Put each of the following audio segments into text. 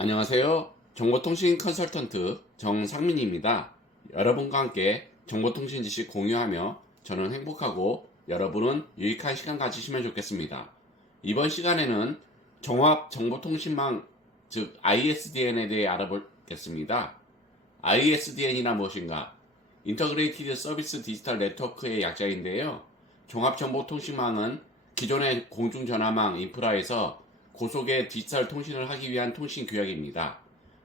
안녕하세요. 정보통신 컨설턴트 정상민입니다. 여러분과 함께 정보통신 지식 공유하며 저는 행복하고 여러분은 유익한 시간 가지시면 좋겠습니다. 이번 시간에는 종합 정보통신망 즉 ISDN에 대해 알아보겠습니다. ISDN이란 무엇인가? 인터그레이티드 서비스 디지털 네트워크의 약자인데요. 종합정보통신망은 기존의 공중전화망 인프라에서 고속의 디지털 통신을 하기 위한 통신 규약입니다.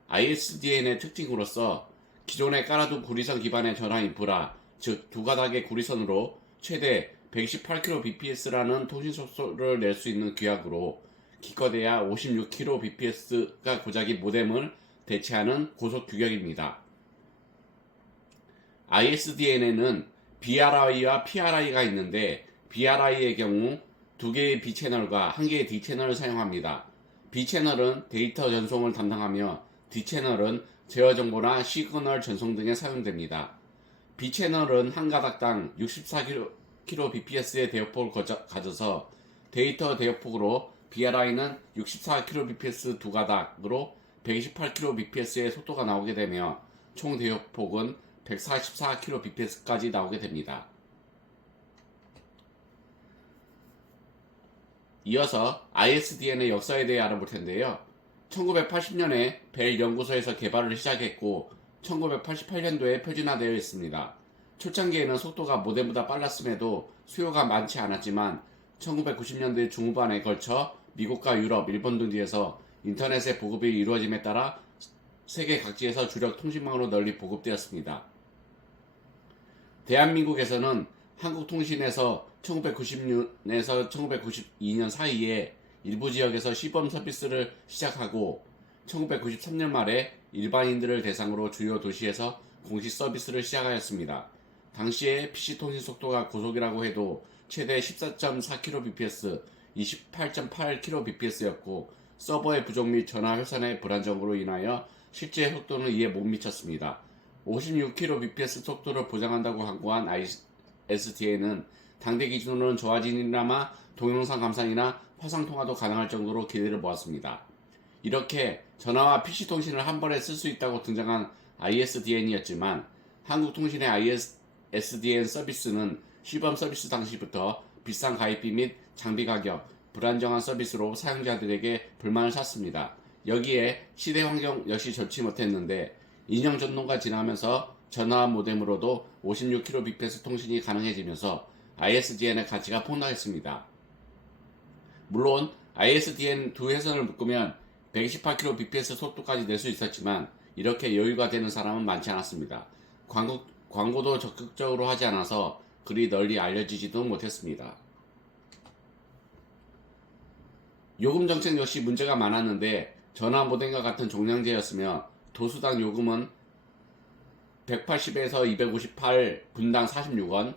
ISDN의 특징으로서 기존에 깔아둔 구리선 기반의 전화 인프라, 즉 두 가닥의 구리선으로 최대 118kbps라는 통신 속도를 낼 수 있는 규약으로 기껏해야 56kbps가 고작이 모뎀을 대체하는 고속 규격입니다. ISDN에는 BRI와 PRI가 있는데 BRI의 경우 두 개의 B채널과 한 개의 D채널을 사용합니다. B채널은 데이터 전송을 담당하며 D채널은 제어 정보나 시그널 전송 등에 사용됩니다. B채널은 한 가닥당 64kbps의 대역폭을 가져서 데이터 대역폭으로 BRI는 64kbps 두 가닥으로 128kbps의 속도가 나오게 되며 총 대역폭은 144kbps까지 나오게 됩니다. 이어서 ISDN의 역사에 대해 알아볼 텐데요. 1980년에 벨 연구소에서 개발을 시작했고 1988년도에 표준화되어 있습니다. 초창기에는 속도가 모뎀보다 빨랐음에도 수요가 많지 않았지만 1990년대 중후반에 걸쳐 미국과 유럽, 일본 등지에서 인터넷의 보급이 이루어짐에 따라 세계 각지에서 주력 통신망으로 널리 보급되었습니다. 대한민국에서는 한국통신에서 1990년에서 1992년 사이에 일부 지역에서 시범 서비스를 시작하고 1993년 말에 일반인들을 대상으로 주요 도시에서 공식 서비스를 시작하였습니다. 당시에 PC 통신 속도가 고속이라고 해도 최대 14.4kbps, 28.8kbps였고 서버의 부족 및 전화 회선의 불안정으로 인하여 실제 속도는 이에 못 미쳤습니다. 56kbps 속도를 보장한다고 광고한 ISDN은 당대 기준으로는 좋아지니나마 동영상 감상이나 화상통화도 가능할 정도로 기대를 모았습니다. 이렇게 전화와 PC통신을 한 번에 쓸 수 있다고 등장한 ISDN이었지만 한국통신의 ISDN 서비스는 시범 서비스 당시부터 비싼 가입비 및 장비 가격, 불안정한 서비스로 사용자들에게 불만을 샀습니다. 여기에 시대 환경 역시 좋지 못했는데 2년 전동가 지나면서 전화와 모뎀으로도 56kbps 통신이 가능해지면서 ISDN의 가치가 폭락했습니다. 물론 ISDN 두 회선을 묶으면 128kbps 속도까지 낼 수 있었지만 이렇게 여유가 되는 사람은 많지 않았습니다. 광고도 적극적으로 하지 않아서 그리 널리 알려지지도 못했습니다. 요금 정책 역시 문제가 많았는데 전화 모뎀과 같은 종량제였으며 도수당 요금은 180에서 258 분당 46원,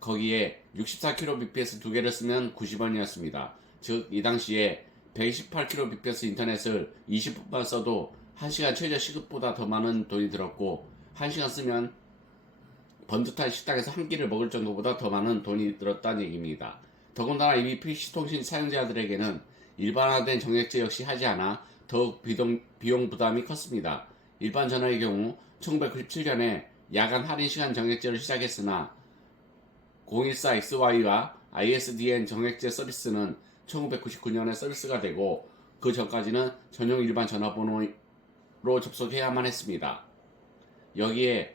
거기에 64kbps 두 개를 쓰면 90원이었습니다. 즉 이 당시에 128kbps 인터넷을 20분만 써도 1시간 최저 시급보다 더 많은 돈이 들었고 1시간 쓰면 번듯한 식당에서 한 끼를 먹을 정도보다 더 많은 돈이 들었다는 얘기입니다. 더군다나 이미 PC통신 사용자들에게는 일반화된 정액제 역시 하지 않아 더욱 비용 부담이 컸습니다. 일반 전화의 경우 1997년에 야간 할인 시간 정액제를 시작했으나 014XY와 ISDN 정액제 서비스는 1999년에 서비스가 되고 그 전까지는 전용 일반 전화번호로 접속해야만 했습니다. 여기에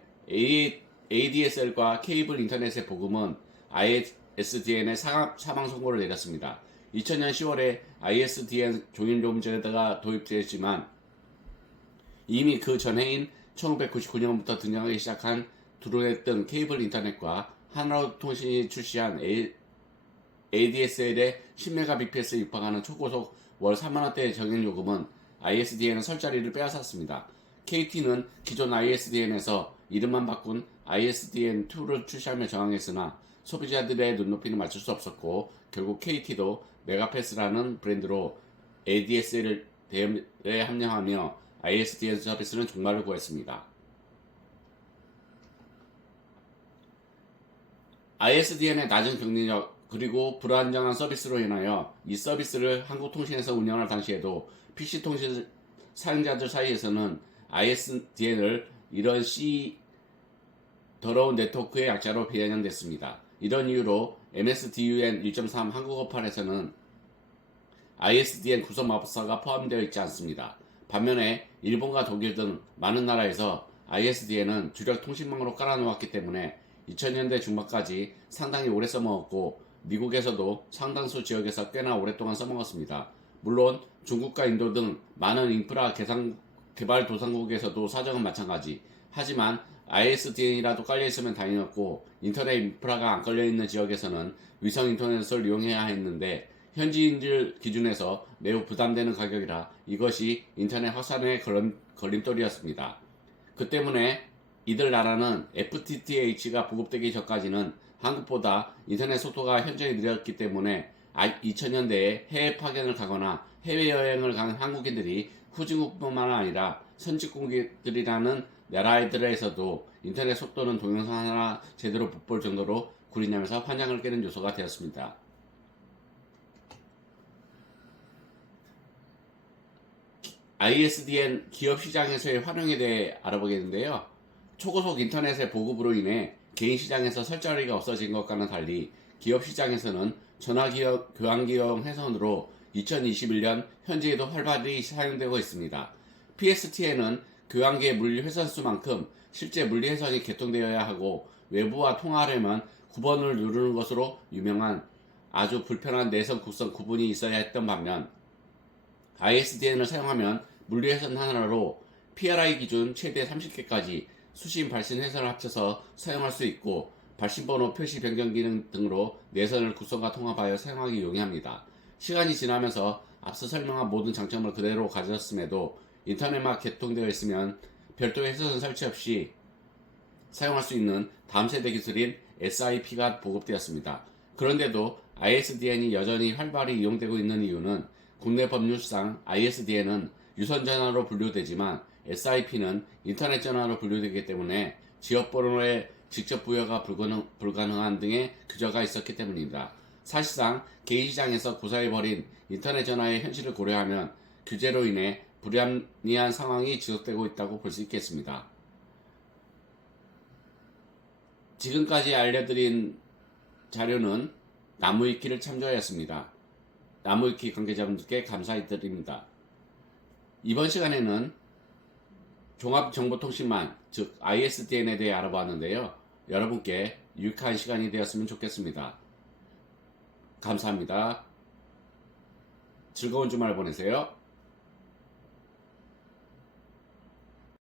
ADSL과 케이블 인터넷의 보급은 ISDN의 사망 선고를 내렸습니다. 2000년 10월에 ISDN 종인요금제가 도입되었지만 이미 그 전해인 1999년부터 등장하기 시작한 드론넷 등 케이블 인터넷과 하나로통신이 출시한 ADSL의 10Mbps에 육박하는 초고속 월 3만원대의 정액요금은 ISDN의 설자리를 빼앗았습니다. KT는 기존 ISDN에서 이름만 바꾼 ISDN2를 출시하며 저항했으나 소비자들의 눈높이는 맞출 수 없었고 결국 KT도 메가패스라는 브랜드로 ADSL에 합류하며 ISDN 서비스는 종말을 구했습니다. ISDN의 낮은 경쟁력 그리고 불안정한 서비스로 인하여 이 서비스를 한국통신에서 운영할 당시에도 PC통신 사용자들 사이에서는 ISDN을 이런 C 더러운 네트워크의 약자로 변형됐습니다. 이런 이유로 MSDN 1.3 한국어판에서는 ISDN 구성 마법사가 포함되어 있지 않습니다. 반면에 일본과 독일 등 많은 나라에서 ISDN은 주력 통신망으로 깔아놓았기 때문에 2000년대 중반까지 상당히 오래 써먹었고 미국에서도 상당수 지역에서 꽤나 오랫동안 써먹었습니다. 물론 중국과 인도 등 많은 인프라 개발 도상국에서도 사정은 마찬가지. 하지만 ISDN이라도 깔려있으면 다행이었고 인터넷 인프라가 안 깔려있는 지역에서는 위성 인터넷을 이용해야 했는데 현지인들 기준에서 매우 부담되는 가격이라 이것이 인터넷 확산의 걸림돌이었습니다. 그 때문에 이들 나라는 FTTH가 보급되기 전까지는 한국보다 인터넷 속도가 현저히 느렸기 때문에 2000년대에 해외 파견을 가거나 해외여행을 간 한국인들이 후진국뿐만 아니라 선진국들이라는 나라들에서도 인터넷 속도는 동영상 하나 제대로 못 볼 정도로 구리냐면서 환장을 깨는 요소가 되었습니다. ISDN 기업 시장에서의 활용에 대해 알아보겠는데요. 초고속 인터넷의 보급으로 인해 개인 시장에서 설 자리가 없어진 것과는 달리 기업 시장에서는 교환기용 회선으로 2021년 현재에도 활발히 사용되고 있습니다. PSTN은 교환기의 물리 회선수만큼 실제 물리 회선이 개통되어야 하고 외부와 통화하려면 9번을 누르는 것으로 유명한 아주 불편한 내선 국선 구분이 있어야 했던 반면 ISDN을 사용하면 물리회선 하나로 PRI 기준 최대 30개까지 수신, 발신, 회선을 합쳐서 사용할 수 있고 발신번호 표시 변경 기능 등으로 내선을 국선과 통합하여 사용하기 용이합니다. 시간이 지나면서 앞서 설명한 모든 장점을 그대로 가졌음에도 인터넷만 개통되어 있으면 별도의 회선 설치 없이 사용할 수 있는 다음 세대 기술인 SIP가 보급되었습니다. 그런데도 ISDN이 여전히 활발히 이용되고 있는 이유는 국내 법률상 ISDN은 유선 전화로 분류되지만 SIP는 인터넷 전화로 분류되기 때문에 지역번호의 직접 부여가 불가능한 등의 규제가 있었기 때문입니다. 사실상 개인 시장에서 고사해버린 인터넷 전화의 현실을 고려하면 규제로 인해 불합리한 상황이 지속되고 있다고 볼 수 있겠습니다. 지금까지 알려드린 자료는 나무위키를 참조하였습니다. 나무위키 관계자분들께 감사드립니다. 이번 시간에는 종합정보통신망, 즉 ISDN에 대해 알아보았는데요. 여러분께 유익한 시간이 되었으면 좋겠습니다. 감사합니다. 즐거운 주말 보내세요.